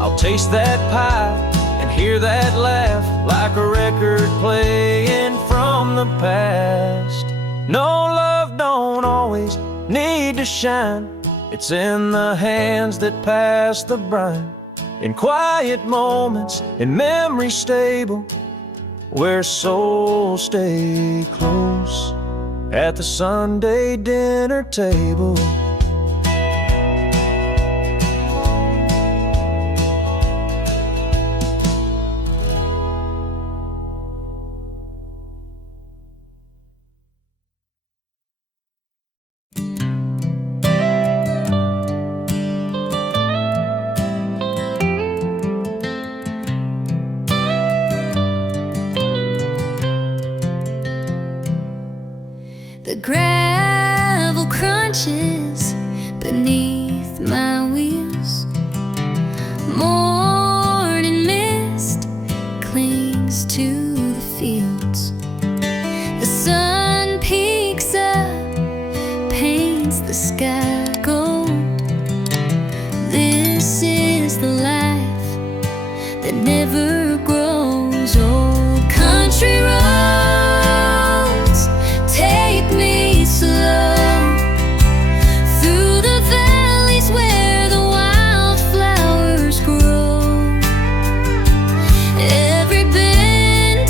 I'll taste that pie and hear that laugh like a record playing from the past. No, love don't always need to shine, it's in the hands that pass the brine. In quiet moments, in memory stable, where souls stay close at the Sunday dinner table. The gravel crunches beneath my wheels. Morning mist clings to the fields. The sun peeks up, paints the sky gold. This is the life that never grows old. Country roads take me slow through the valleys where the wildflowers grow. Every bend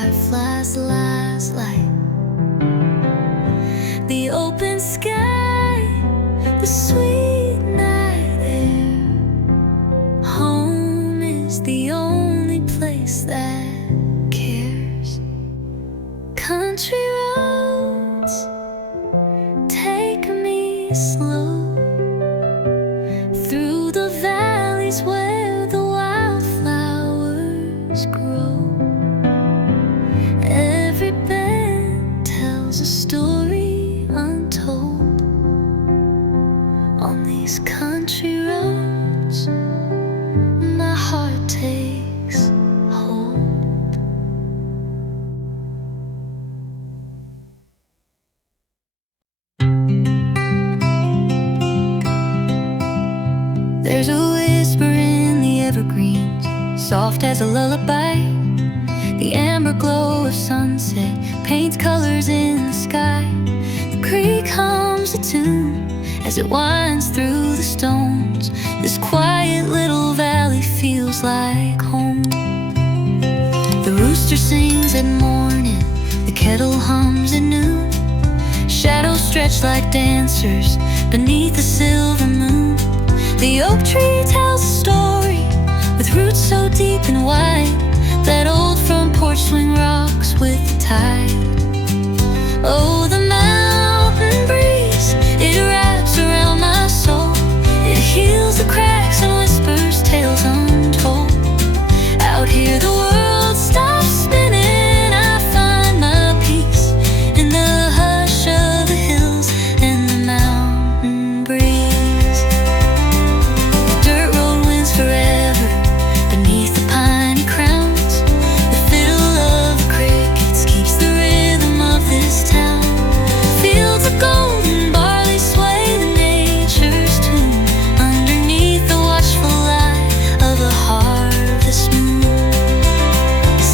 fireflies' last light, the open sky, the sweet night air. Home is the only place that cares. Country roads take me slow through the valleys where the wildflowers grow. Every bend tells a story untold. On these country roads, my heart takes hold. There's a whisper in the evergreens, soft as a lullaby. The amber glow of sunset paints colors in the sky. The creek hums a tune as it winds through the stones. This quiet little valley feels like home. The rooster sings at morning, the kettle hums at noon. Shadows stretch like dancers beneath the silver moon. The oak tree tells a story with roots so deep and wide that old front porch swing rocks with the tide. Oh, the mountain breeze, it wraps around my soul. It heals the cracks and whispers tales untold. Out here the world stops spinning, I find my peace in the hush of the hills and the mountain breeze. Dirt road winds forever beneath the piney crowns. The fiddle of the crickets keeps the rhythm of this town. Fields of golden barley sway the nature's tune underneath the watchful eye of a harvest moon.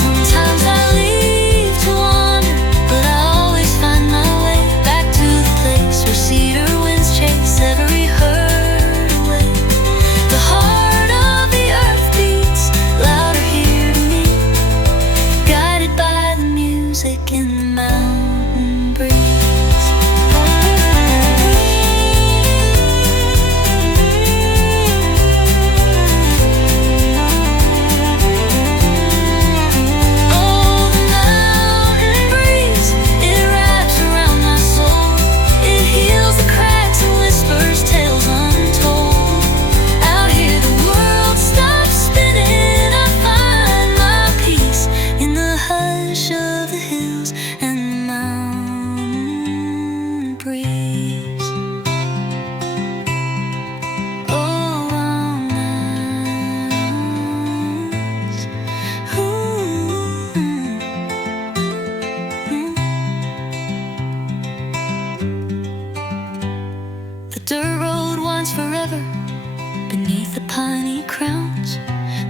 Sometimes I leave to wander, but I always find my way back to the place where cedar winds chase every hurt away. The heart of the earth beats louder here to me, guided by the music in the mountain breeze. Oh, the mountain breeze, it wraps around my soul. It heals the cracks and whispers tales untold. Out here the world stops spinning, I find my peace in the hush of the hills and the mountain breeze. Oh, mountains. The dirt road winds forever beneath the piney crowns.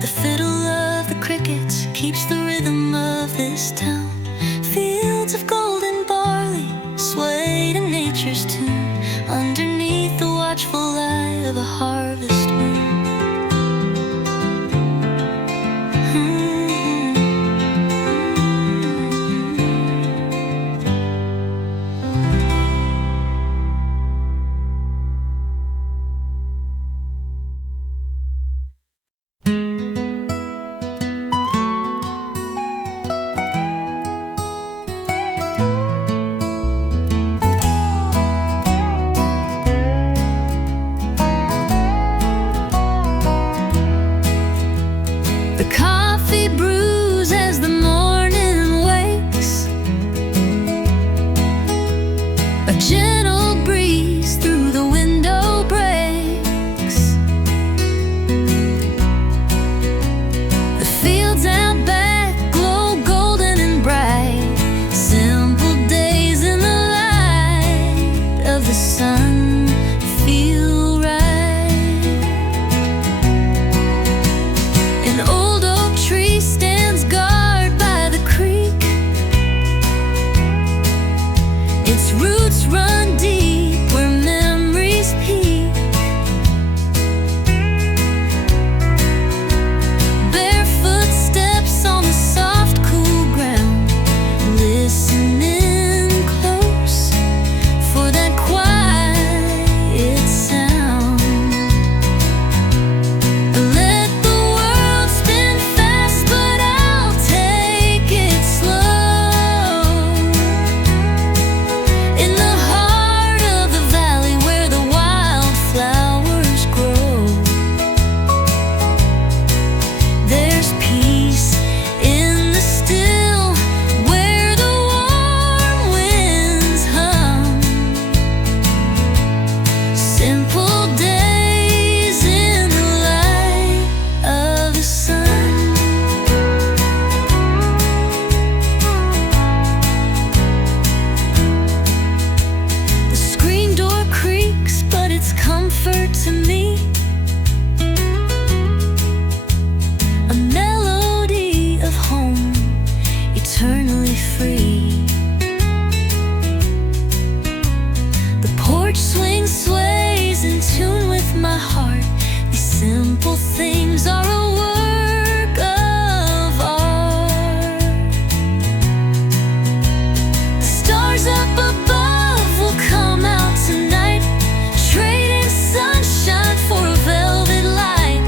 The fiddle of the crickets keeps the rhythm of this town. Fields of golden barley sway to nature's tune underneath the watchful eye of a harvest moon. free. The porch swing sways in tune with my heart. These simple things are a work of art. The stars up above will come out tonight, trading sunshine for a velvet light.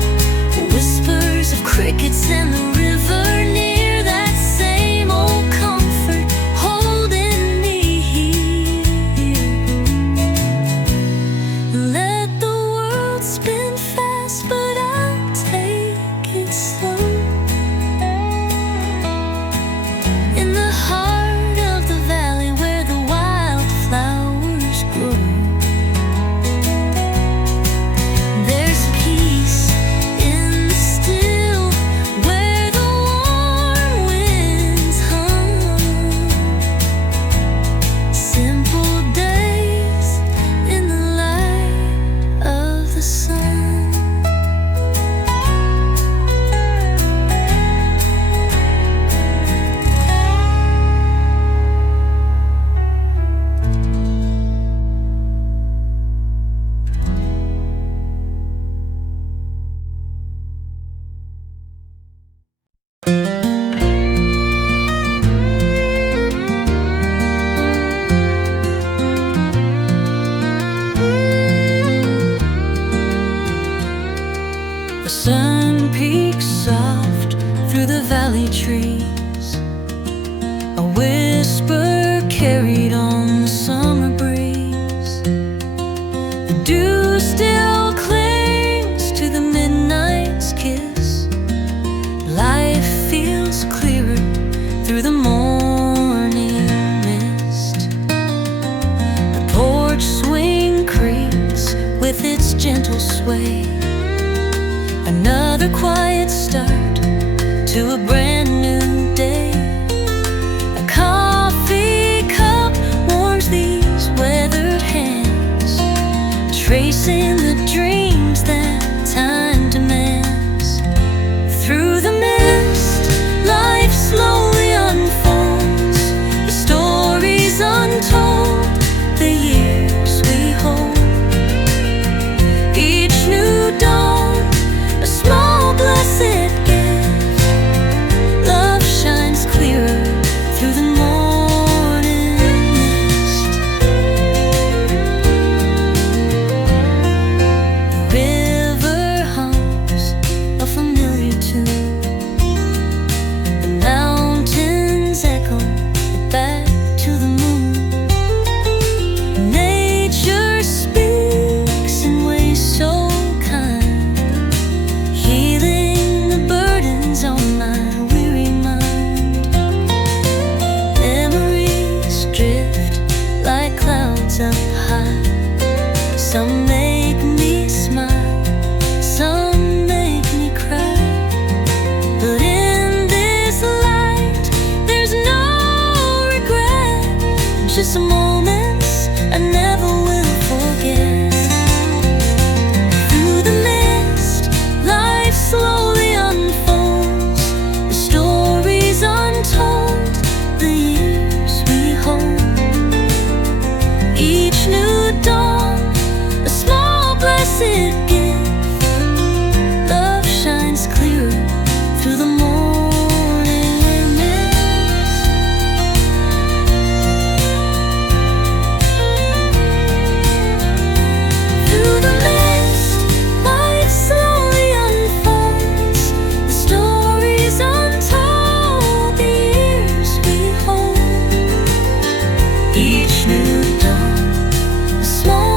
Whispers of crickets and the river near, that same old comfort holding me here. Let the world spin fast, but I'll take it slow. In the heart of the valley where the wildflowers grow, there's peace in the still where the warm winds hum. Simple days in the light of the sun. The sun peeks soft through the valley trees, a whisper carried on the summer breeze. The dew still clings to the midnight's kiss. Life feels clearer through the morning mist. The porch swing creaks with its gentle sway. Another quiet start to a brand new day. A coffee cup warms these weathered hands, tracing the dreams that time demands. Through the mist, life slowly unfolds, the stories untold, the years we hold. Each new dawn, a small blessed gift. Love shines clearer through the morning mist. The river hums a familiar tune. The mountains echo it back to the moon. Nature speaks in ways so kind, healing the burdens on my weary mind. Memories drift like clouds up high. Some make me smile, some make me cry. But in this light, there's no regret, just moments I never will forget. Through the mist, life slowly unfolds, the stories untold, the years we hold. Each new dawn, a small blessed gift. Love shines clearer through the morning mist. Through the mist, life slowly unfolds, the stories untold, the years we hold. Each new dawn, a small